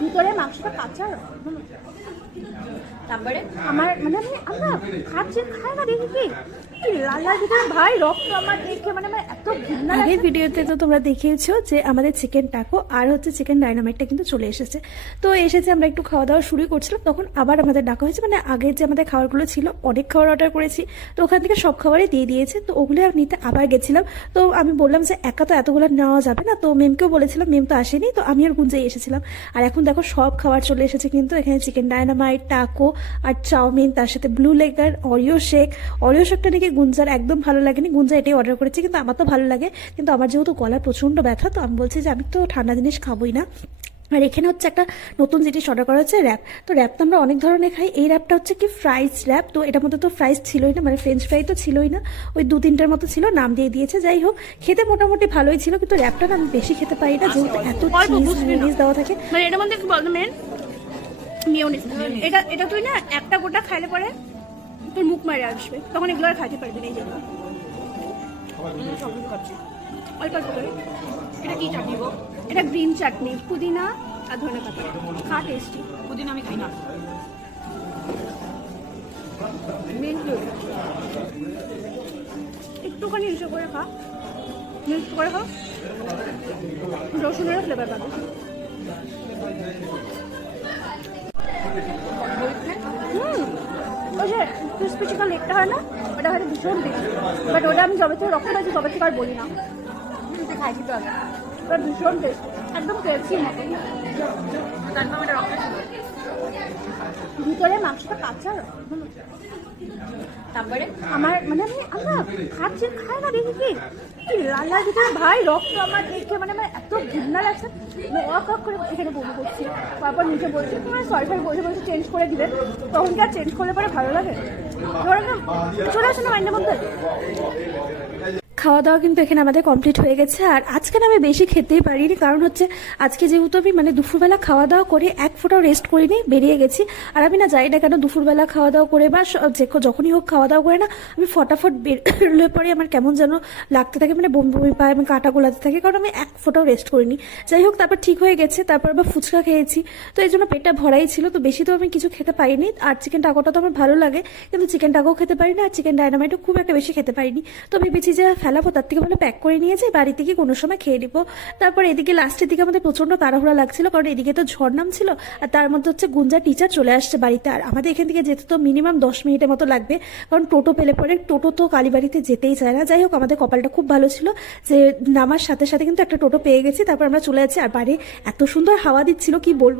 ভিতরে মাংসটা কাঁচা। তারপরে আমার মানে আমরা খাচ্ছি খাই না দেখি কি লাল লাল ভিতরে ভাই রক্ত আমার দেখে মানে এত ঘৃণা। আগের ভিডিওতে তো তোমরা দেখিয়েছো যে আমাদের চিকেন টাকো আর হচ্ছে চিকেন ডাইনামাইটটা কিন্তু চলে এসেছে। তো এসেছে, আমরা একটু খাওয়া দাওয়া শুরু করছিলাম, তখন আবার আমাদের ডাকা হয়েছে। মানে আগের যে আমাদের খাবারগুলো ছিল, অনেক খাবার অর্ডার করেছি, তো ওখান থেকে সব খাবারই দিয়ে দিয়েছে। তো ওগুলো নিতে আবার গেছিলাম। তো আমি বললাম যে একা তো এতগুলো নেওয়া যাবে না, তো মেমকেও বলেছিলাম, মেম তো আসেনি, তো আমি আর গুঞ্জাই এসেছিলাম। আর এখন দেখো সব খাবার চলে এসেছে কিন্তু এখানে, চিকেন ডাইনামাইট, টাকো আর চাউমিন, তার সাথে ব্লু লেগার, অরিও শেকটা নাকি গুঞ্জার একদম ভালো লাগেনি, গুঞ্জা এটাই অর্ডার করেছি, কিন্তু আমার তো ভালো লাগে। কিন্তু আমার যেহেতু গলা প্রচন্ড ব্যথা, তো আমি বলছি যে আমি তো ঠান্ডা জিনিস খাবোই না। আর এখানে হচ্ছে একটা নতুন জিনিস অর্ডার করা হচ্ছে, র্যাপ। তো র্যাপ তো আমরা অনেক ধরনের খাই, এই র্যাপটা হচ্ছে কি ফ্রাইস র্যাপ। তো এটার মধ্যে তো ফ্রাইস ছিলই না, মানে ফ্রেঞ্চ ফ্রাই তো ছিলই না, ওই 2-3টার মতো ছিল, নাম দিয়ে দিয়েছে। যাই হোক, খেতে মোটামুটি ভালোই ছিল, কিন্তু র্যাপটা না আমি বেশি খেতে পারি না, যেহেতু এত চিজ দেওয়া থাকে। মানে এটার মধ্যে কি বলতো মেন মিওনিজ, এটা তুই না একটা গোটা খাইলে পরে তোর মুখ মারে আসবে, তখন এগুলো আর খাইতে পারবি না। এই যেগুলো অল্প অল্প করে। এটা কি চাটনি গো? এটা গ্রিন চাটনি, পুদিনা আর ধনে পাতা, খা টেস্টি। পুদিনা আমি খাই না। একটুখানি ইসে করে খা, মিক্স করে খা, রসুনের ফ্লেভার পাবে। ওই যে ক্রিসপি চিকেন লেগটা হয় না, ওটা হয়তো ভীষণ টেস্টি, বাট ওটা আমি যবে থেকে রক্ত পাইছি তবে থেকে আর বলি না, খাইছি তো আগে। ওটা ভীষণ টেস্টি, একদম কেএফসির মতো। ভিতরে মাংসটা কাঁচা। তারপরে আমার মানে আমরা খাচ্ছি খাই না দেখি কি লাল লাল ভিতরে ভাই রক্ত আমার দেখে মানে এত ঘৃণা লাগছে, ওয়াক করে এখানে বমি করছি। তারপর নিচে বলছি তোমার সরকার বসে চেঞ্জ করে দিবে, তখন কি আর চেঞ্জ করলে পরে ভালো লাগে? ধরো না চলে আসে না মাইন্ডের মধ্যে। খাওয়া দাওয়া কিন্তু এখানে আমাদের কমপ্লিট হয়ে গেছে। আর আজকে না আমি বেশি খেতেই পারিনি, কারণ হচ্ছে আজকে যেহেতু আমি মানে দুপুরবেলা খাওয়া দাওয়া করে এক ফোঁটাও রেস্ট করিনি, বেরিয়ে গেছি। আর আমি না যাই না কেন দুপুরবেলা খাওয়া দাওয়া করে বা যখনই হোক খাওয়া দাওয়া করে না, আমি ফটাফট বেরোলে পরে আমার কেমন যেন লাগতে থাকে, মানে বমি বমি পায়, আমি কাটা গোলাতে থাকে, কারণ আমি এক ফোঁটাও রেস্ট করিনি। যাই হোক, তারপর ঠিক হয়ে গেছে, তারপর আবার ফুচকা খেয়েছি, তো এই জন্য পেটটা ভরাই ছিল, তো বেশি তো আমি কিছু খেতে পারিনি। আর চিকেন টাকোটা তো আমার ভালো লাগে, কিন্তু চিকেন টাকোও খেতে পারিনি, আর চিকেন ডাইনামাইটও খুব একটা বেশি খেতে পারিনি। তো ভেবেছি যে ফেলাবো, তার থেকে ভালো প্যাক করে নিয়ে যাই, বাড়িতে গিয়ে কোনো সময় খেয়ে নিবো। তারপর এদিকে লাস্টের দিকে আমাদের প্রচন্ড তাড়াহুড়া লাগছিল, কারণ এদিকে তো ঝড় নামছিল, আর তার মধ্যে হচ্ছে গুঞ্জার টিচার চলে আসছে বাড়িতে। আর আমাদের এখান থেকে যেতে তো মিনিমাম 10 মিনিটের মতো লাগবে, কারণ টোটো পেলে পরে টোটো তো কালীবাড়িতে যেতেই চায় না। যাই হোক, আমাদের কপালটা খুব ভালো ছিল যে নামার সাথে সাথে কিন্তু একটা টোটো পেয়ে গেছি, তারপর আমরা চলে যাচ্ছি। আর বাইরে এত সুন্দর হাওয়া দিচ্ছিল কি বলবো।